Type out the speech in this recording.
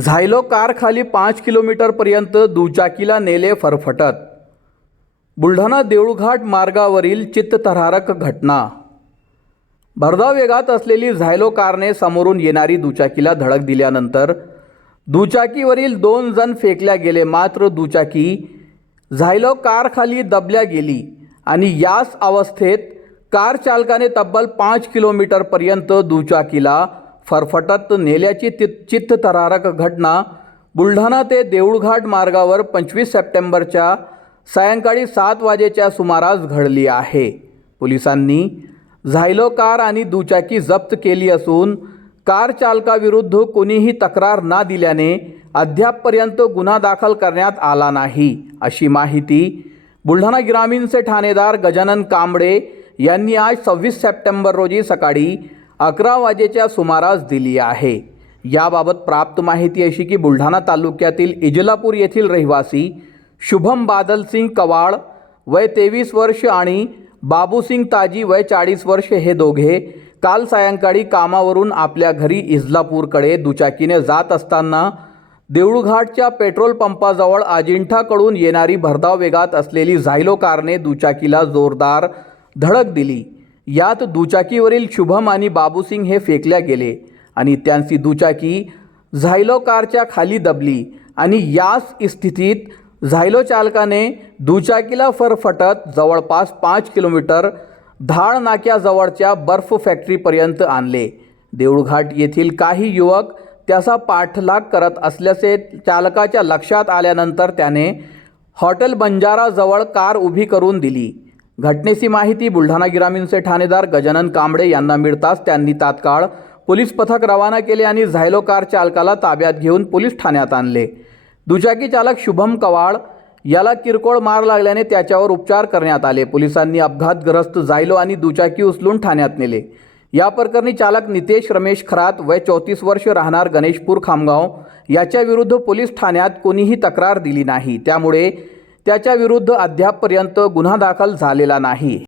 Xylo कारखाली पाच किलोमीटरपर्यंत दुचाकीला नेले फरफटत. बुलढाणा देऊळघाट मार्गावरील चित्तथरारक घटना. भरधाव वेगात असलेली झायलो कारने समोरून येणारी दुचाकीला धडक दिल्यानंतर दुचाकीवरील दोन जण फेकल्या गेले. मात्र दुचाकी झायलो कारखाली दबल्या गेली आणि याच अवस्थेत कार चालकाने तब्बल पाच किलोमीटरपर्यंत दुचाकीला फरफटत नेल्याची ति चित्तथरारक घटना बुलढाणा ते देऊळघाट मार्गावर पंचवीस सप्टेंबरच्या सायंकाळी सात वाजेच्या सुमारास घडली आहे. पोलिसांनी झायलो कार आणि दुचाकी जप्त केली असून कार चालकाविरुद्ध कोणीही तक्रार न दिल्याने अद्यापपर्यंत गुन्हा दाखल करण्यात आला नाही. अशी माहिती बुलढाणा ग्रामीणचे ठाणेदार गजानन कांबळे यांनी आज सव्वीस सप्टेंबर रोजी सकाळी अकरा वाजेच्या सुमारास दिली आहे. याबाबत प्राप्त माहिती अशी की बुलढाणा तालुक्यातील इजलापूर येथील रहिवासी शुभम बादलसिंग कवाळ वय तेवीस वर्ष आणि बाबूसिंग ताजी वय चाळीस वर्ष हे दोघे काल सायंकाळी कामावरून आपल्या घरी इजलापूरकडे दुचाकीने जात असताना देऊळघाटच्या पेट्रोल पंपाजवळ अजिंठाकडून येणारी भरधाव वेगात असलेली झायलो कारने दुचाकीला जोरदार धडक दिली. यात दुचाकीवरील शुभम आणि बाबूसिंग हे फेकल्या गेले आणि त्यांची दुचाकी झायलो कारच्या खाली दबली आणि याच स्थितीत झायलो चालकाने दुचाकीला फरफटत जवळपास पाच किलोमीटर धाळ नाक्याजवळच्या बर्फ फॅक्टरीपर्यंत आणले. देऊळघाट येथील काही युवक त्याचा पाठलाग करत असल्याचे चालकाच्या लक्षात आल्यानंतर त्याने हॉटेल बंजाराजवळ कार उभी करून दिली. घटनेची माहिती बुलढाणा ग्रामीणचे ठाणेदार गजानन कांबळे यांना मिळताच त्यांनी तात्काळ पोलीस पथक रवाना केले आणि झायलो कार चालकाला ताब्यात घेऊन पोलीस ठाण्यात आणले. दुचाकी चालक शुभम कवाळ याला किरकोळ मार लागल्याने त्याच्यावर उपचार करण्यात आले. पोलिसांनी अपघातग्रस्त जायलो आणि दुचाकी उचलून ठाण्यात नेले. या प्रकरणी चालक नितेश रमेश खरात वय चौतीस वर्ष राहणार गणेशपूर खामगाव याच्या विरुद्ध पोलीस ठाण्यात कोणीही तक्रार दिली नाही. त्यामुळे त्याच्या विरुद्ध अद्यापपर्यंत गुन्हा दाखल झालेला नाही.